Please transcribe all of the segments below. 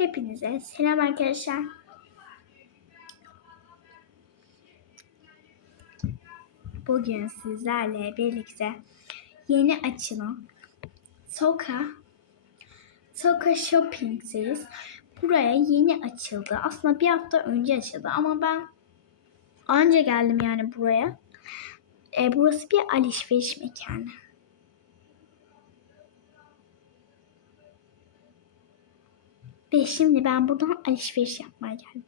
Hepinize selam arkadaşlar. Bugün sizlerle birlikte yeni açılan Toka Toka Shopping'deyiz. Buraya yeni açıldı. Aslında bir hafta önce açıldı ama ben anca geldim yani buraya. E, burası bir alışveriş mekanı. Ve şimdi ben buradan alışveriş yapmaya geldim.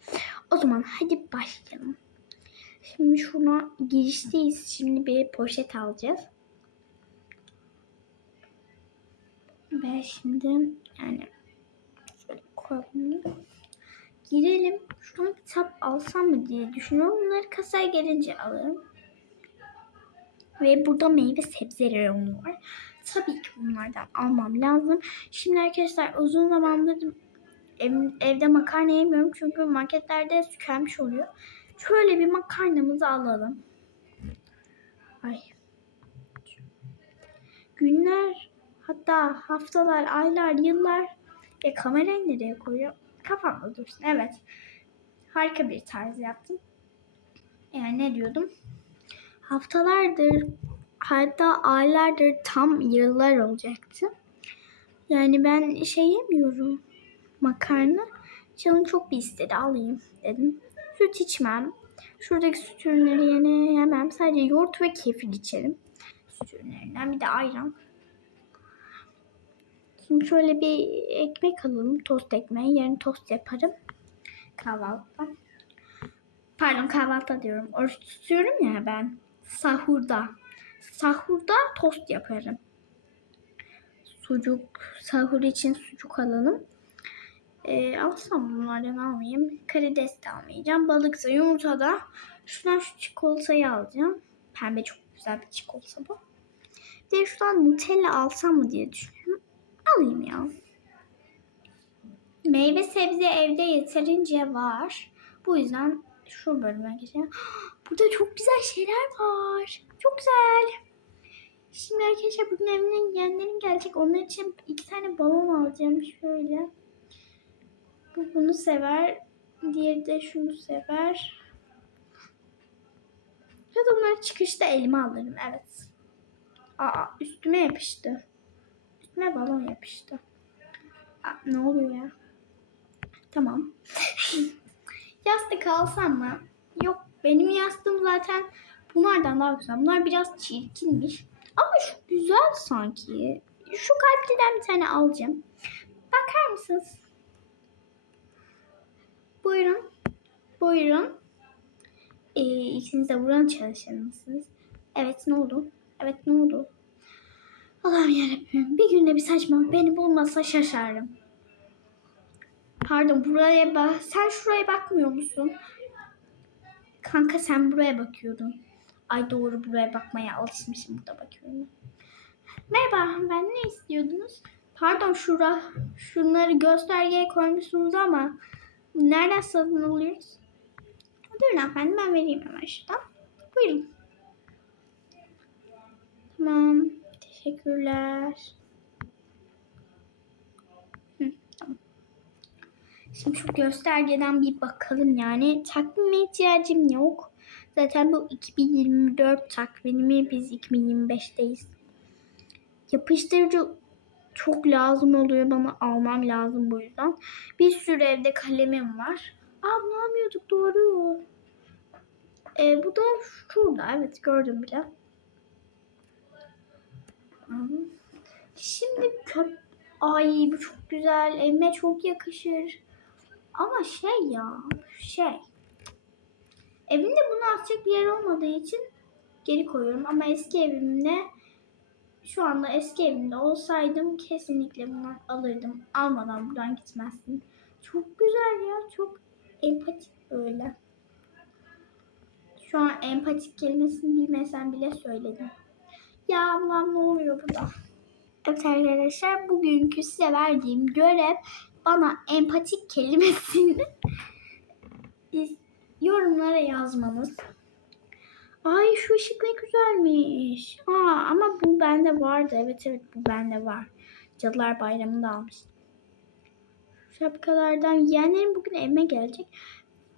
O zaman hadi başlayalım. Şimdi şuna girişteyiz. Şimdi bir poşet alacağız. Ve şimdi yani şöyle koyalım. Girelim. Şuradan kitap alsam mı diye düşünüyorum. Bunları kasaya gelince alırım. Ve burada meyve sebze reyonu var. Tabii ki bunlardan almam lazım. Şimdi arkadaşlar uzun zamandır ev, evde makarna yemiyorum çünkü marketlerde tükenmiş oluyor. Şöyle bir makarnamızı alalım. Ay. Günler, hatta haftalar, aylar, yıllar. Ya kamerayı nereye koyuyor? Kafamda dursun. Evet. Harika bir tarz yaptım. Yani ne diyordum? Haftalardır, hatta aylardır tam yıllar olacaktı. Yani ben şey yemiyorum makarna. Canım çok bir istedi alayım dedim. Süt içmem. Şuradaki süt ürünleri yine yemem. Sadece yoğurt ve kefir içerim. Süt ürünlerinden bir de ayran. Şimdi şöyle bir ekmek alalım. Tost ekmeği. Yarın tost yaparım. Kahvaltıda. Pardon kahvaltıda diyorum. Oruç tutuyorum ya ben. Sahurda. Sahurda tost yaparım. Sucuk. Sahur için sucuk alalım. E, alsam bunlardan almayayım. Karides de almayacağım. Balık da yumurta da. Şuradan şu çikolatayı alacağım. Pembe çok güzel bir çikolata bu. Bir de şuradan Nutella alsam mı diye düşünüyorum. Alayım ya. Meyve sebze evde yeterince var. Bu yüzden şu bölüme geçelim. Burada çok güzel şeyler var. Çok güzel. Şimdi arkadaşlar bugün evimin yeğenlerim gelecek. Onlar için iki tane balon alacağım şöyle. Bu bunu sever. Diğeri de şunu sever. Ya da bunları çıkışta elime alırım. Evet. Aa üstüme yapıştı. Üstüme balon yapıştı. Aa, ne oluyor ya? Tamam. Yastık alsam mı? Yok benim yastığım zaten bunlardan daha güzel. Bunlar biraz çirkinmiş. Ama şu güzel sanki. Şu kalpliden bir tane alacağım. Bakar mısınız? Buyurun. Buyurun. Ee, ikiniz de buranın çalışanı mısınız? Evet ne oldu? Evet ne oldu? Allah'ım yarabbim. Bir günde bir saçmalık beni bulmasa şaşarım. Pardon buraya bak. Sen şuraya bakmıyor musun? Kanka sen buraya bakıyordun. Ay doğru buraya bakmaya alışmışım. Burada bakıyorum. Merhaba ben ne istiyordunuz? Pardon şura, şunları göstergeye koymuşsunuz ama Nereden satın alıyoruz? Durun efendim ben vereyim hemen şuradan. Buyurun. Tamam. Teşekkürler. Hı, tamam. Şimdi şu göstergeden bir bakalım yani. Takvime ihtiyacım yok. Zaten bu 2024 takvimi biz 2025'teyiz. Yapıştırıcı çok lazım oluyor bana almam lazım bu yüzden. Bir sürü evde kalemim var. Almıyorduk doğru. Ee, bu da şurada evet gördüm bile. Şimdi köp Ay bu çok güzel. Evime çok yakışır. Ama şey ya şey. Evimde bunu atacak bir yer olmadığı için geri koyuyorum. Ama eski evimde şu anda eski evimde olsaydım kesinlikle bunu alırdım. Almadan buradan gitmezdim. Çok güzel ya. Çok empatik böyle. Şu an empatik kelimesini bilmesem bile söyledim. Ya Allah'ım ne oluyor burada? Evet arkadaşlar bugünkü size verdiğim görev bana empatik kelimesini yorumlara yazmanız. Ay şu ışık ne güzelmiş. Aa, ama bu bende vardı. Evet evet bu bende var. Cadılar Bayramı'nda almıştım. şapkalardan yeğenlerim bugün evime gelecek.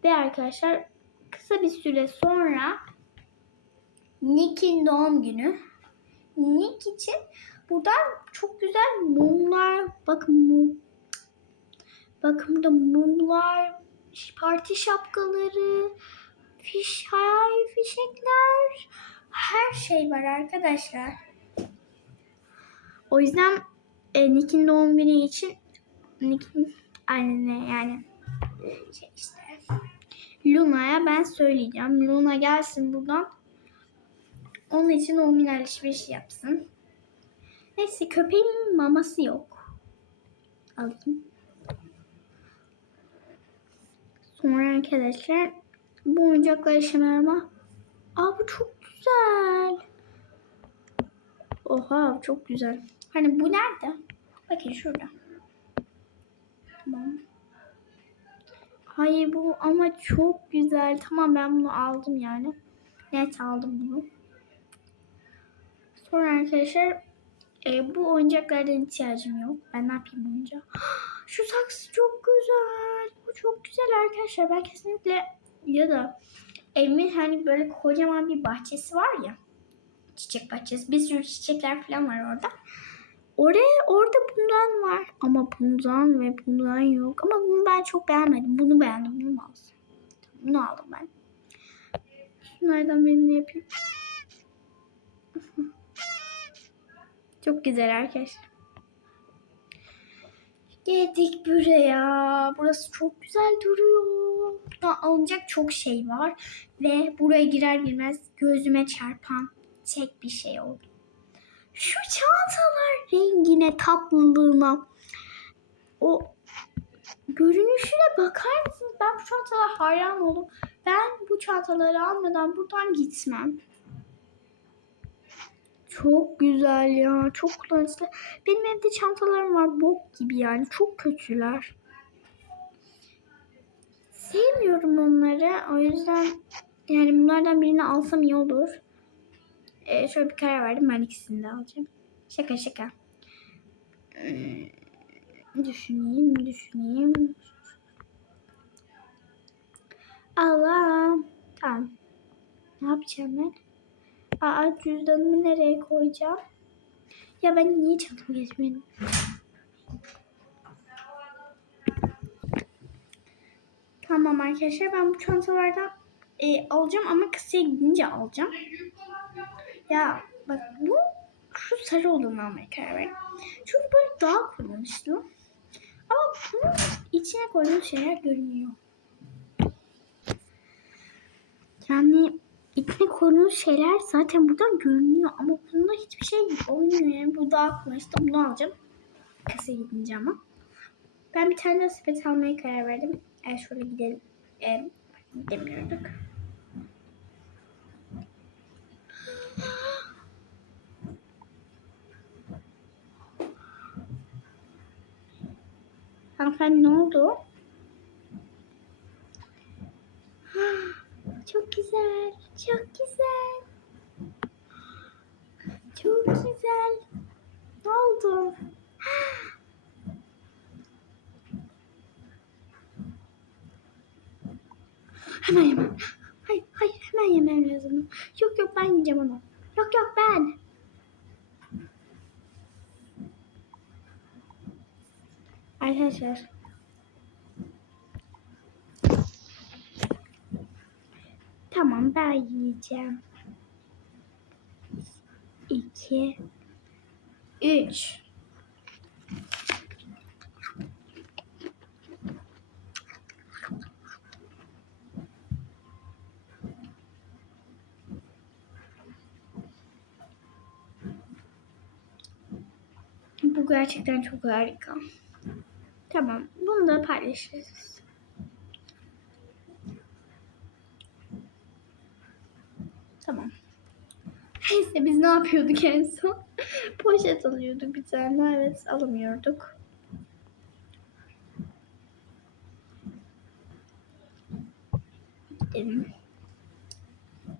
Ve arkadaşlar kısa bir süre sonra Nick'in doğum günü. Nick için buradan çok güzel mumlar, bakın mum. Bakın burada mumlar, parti şapkaları, fiş, hay, fişekler, her şey var arkadaşlar. O yüzden e, Nick'in doğum günü için Nick'in annene yani şey işte Luna'ya ben söyleyeceğim. Luna gelsin buradan. Onun için o min alışveriş yapsın. Neyse köpeğin maması yok. Alayım. Sonra arkadaşlar bu oyuncaklar işime Aa bu çok güzel. Oha çok güzel. Hani bu nerede? Bakın şurada. Tamam. Hayır bu ama çok güzel. Tamam ben bunu aldım yani. Net aldım bunu. Sonra arkadaşlar e, bu oyuncaklardan ihtiyacım yok. Ben ne yapayım oyuncağı? Şu saksı çok güzel. Bu çok güzel arkadaşlar. Ben kesinlikle ya da evimin hani böyle kocaman bir bahçesi var ya. Çiçek bahçesi. Bir sürü çiçekler falan var orada. Oraya orada bundan var. Ama bundan ve bundan yok. Ama bunu ben çok beğenmedim. Bunu beğendim. Bunu aldım. Bunu aldım ben. Şunlardan birini yapayım. Çok güzel arkadaşlar. Geldik buraya. Burası çok güzel duruyor. Burada alınacak çok şey var. Ve buraya girer girmez gözüme çarpan tek bir şey oldu. Şu çantalar rengine, tatlılığına, o görünüşüne bakar mısınız? Ben bu çantalara hayran oldum. Ben bu çantaları almadan buradan gitmem. Çok güzel ya. Çok kullanışlı. Benim evde çantalarım var. Bok gibi yani. Çok kötüler. Sevmiyorum onları. O yüzden yani bunlardan birini alsam iyi olur. Ee, şöyle bir karar verdim. Ben ikisini de alacağım. Şaka şaka. Hmm, düşüneyim, düşüneyim. Allah. Tamam. Ne yapacağım ben? Aa cüzdanımı nereye koyacağım? Ya ben niye çantamı geçmedim? Tamam arkadaşlar ben bu çantalardan e, alacağım ama kısaya gidince alacağım. Ya bak bu şu sarı olanı almaya karar verdim. Çünkü böyle daha kullanışlı. Ama bunun içine koyduğum şeyler görünüyor. Yani içine koyduğum şeyler zaten buradan görünüyor. Ama bunda hiçbir şey olmuyor. Yani bu daha kullanışlı. Bunu alacağım. Kasaya gidince ama. Ben bir tane de sepet almaya karar verdim. E, şöyle gidelim. E, gidemiyorduk. Hanımefendi ne oldu? Çok güzel, çok güzel. Çok güzel. Ne oldu? Hemen yemem. Hayır, hayır hemen yemem lazım. Yok yok ben yiyeceğim onu. Yok yok ben. Arkadaşlar. Tamam ben yiyeceğim. İki. Üç. Bu gerçekten çok harika. Tamam. Bunu da paylaşırız. Tamam. Neyse biz ne yapıyorduk en son? Poşet alıyorduk bir tane. Evet alamıyorduk.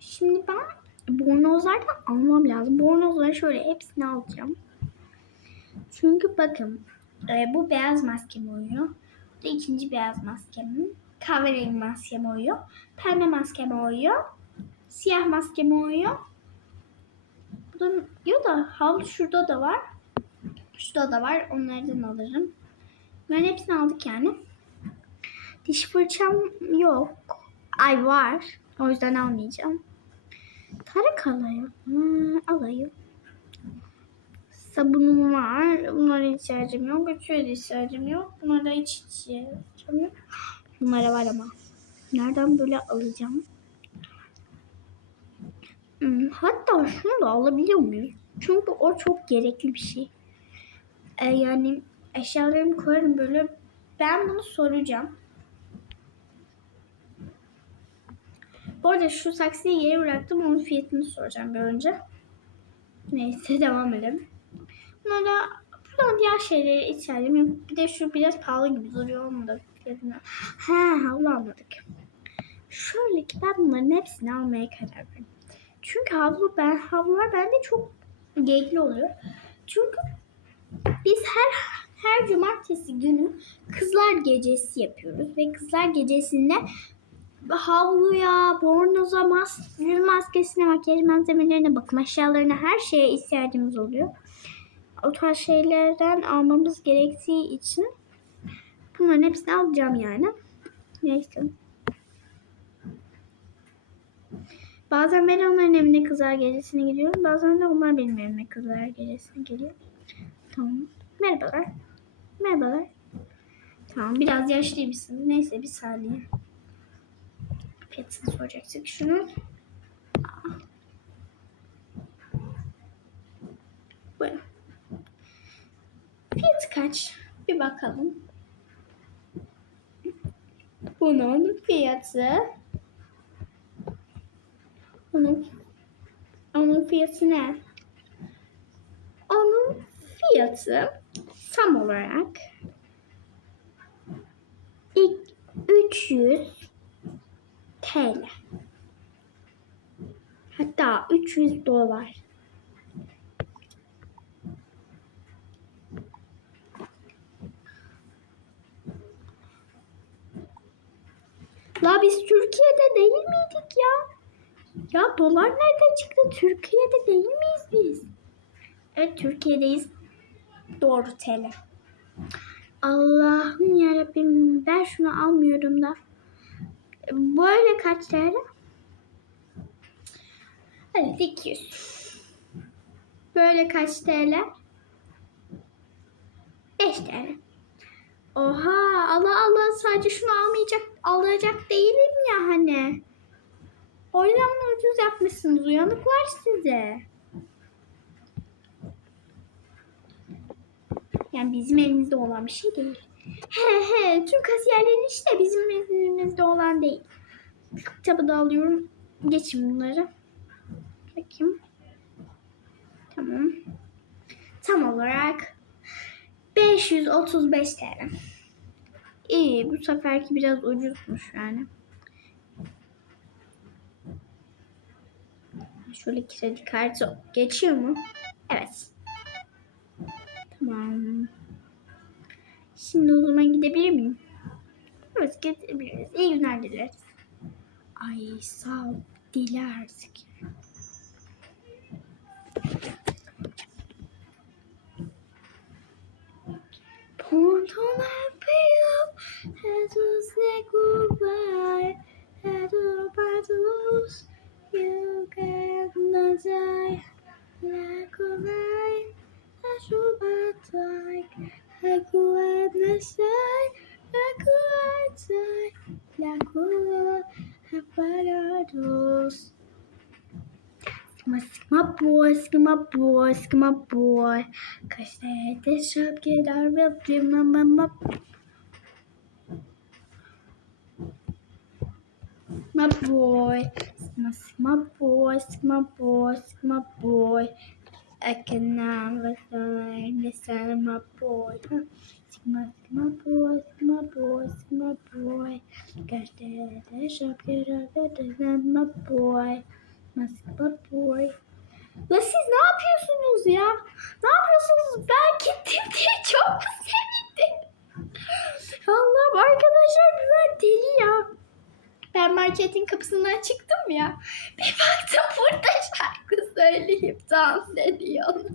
Şimdi ben bornozlardan almam lazım. Bornozları şöyle hepsini alacağım. Çünkü bakın e, bu beyaz maskemi uyuyor. da ikinci beyaz maskem. Kahverengi maskem uyuyor. Pembe maskem uyuyor. Siyah maskem uyuyor. Da yok da havlu şurada da var. Şurada da var. Onlardan alırım. Ben hepsini aldık yani. Diş fırçam yok. Ay var. O yüzden almayacağım. Tarak alayım. Hmm, alayım. Sabunum var. Bunlara ihtiyacım yok. Ütüye de ihtiyacım yok. Bunlara hiç ihtiyacım yok. Bunlara var ama. Nereden böyle alacağım? Hmm, hatta şunu da alabiliyor muyuz? Çünkü o çok gerekli bir şey. Ee, yani eşyalarımı koyarım böyle. Ben bunu soracağım. Bu arada şu saksıyı yere bıraktım. Onun fiyatını soracağım bir önce. Neyse devam edelim. Bunlara buradan diğer ihtiyacım yok. Bir de şu biraz pahalı gibi duruyor. Onun da fiyatını. He havlu almadık. Şöyle ki ben bunların hepsini almaya karar verdim. Çünkü havlu ben havlular bende çok gerekli oluyor. Çünkü biz her her cumartesi günü kızlar gecesi yapıyoruz ve kızlar gecesinde havluya, bornoza, mas yüz maskesine, makyaj malzemelerine, bakım eşyalarına her şeye ihtiyacımız oluyor. O tarz şeylerden almamız gerektiği için bunların hepsini alacağım yani. Neyse. Bazen ben onların evine kızlar gecesine gidiyorum. Bazen de onlar benim evime kızlar gecesine geliyor. Tamam. Merhabalar. Merhabalar. Tamam biraz yaşlıymışsınız. Neyse bir saniye. Fiyatını soracaktık şunu. Buyurun. Fiyatı kaç? Bir bakalım. Bunun fiyatı onun, onun fiyatı ne? Onun fiyatı tam olarak ilk 300 TL. Hatta 300 dolar. La biz Türkiye'de değil miydik ya? Ya dolar nereden çıktı? Türkiye'de değil miyiz biz? Evet Türkiye'deyiz. Doğru TL. Allah'ım yarabbim ben şunu almıyorum da. Böyle kaç TL? Evet 200. Böyle kaç TL? 5 TL. Oha Allah Allah sadece şunu almayacak alacak değilim ya hani. O yüzden bunu ucuz yapmışsınız. Uyanıklar size. Yani bizim elimizde olan bir şey değil. He he tüm kasiyerlerin işte bizim elimizde olan değil. Kitabı da alıyorum. Geçin bunları. Bakayım. Tamam. Tam olarak 535 TL. İyi bu seferki biraz ucuzmuş yani. Şöyle kredi kartı geçiyor mu? Evet. Tamam. Şimdi o zaman gidebilir miyim? Evet gidebiliriz. İyi günler dileriz. Ay sağ ol. Deli artık. Had to say goodbye. Had to You get no joy, like a light, a eu toy, a good night, a good toy, like a paradox. Sigma boy, Sigma boy, Sigma boy, cause they this shop get our real dream, my, my, my boy. Sigma, sigma boy, sigma boy, sigma boy. I can never sign, my boy. Sigma, sigma boy, sigma boy, sigma boy. They the shop get of the my boy. Sigma boy. Ya siz ne yapıyorsunuz ya? Ne yapıyorsunuz? Ben gittim diye çok sevindim. Allah'ım arkadaşlar bunlar deli ya. Ben marketin kapısından çıktım ya. Bir baktım burada şarkı söyleyip dans ediyorlar.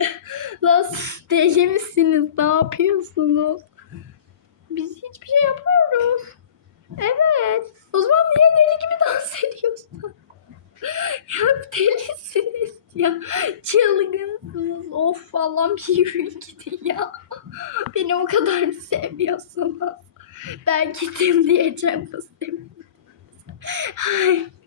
Lan deli misiniz? Ne yapıyorsunuz? Biz hiçbir şey yapmıyoruz. Evet. O zaman niye deli gibi dans ediyorsun? ya delisiniz ya. Çılgınsınız. Of Allah'ım bir gidin ya. Beni o kadar mı seviyorsunuz? Ben gittim diyeceğim bu Ay,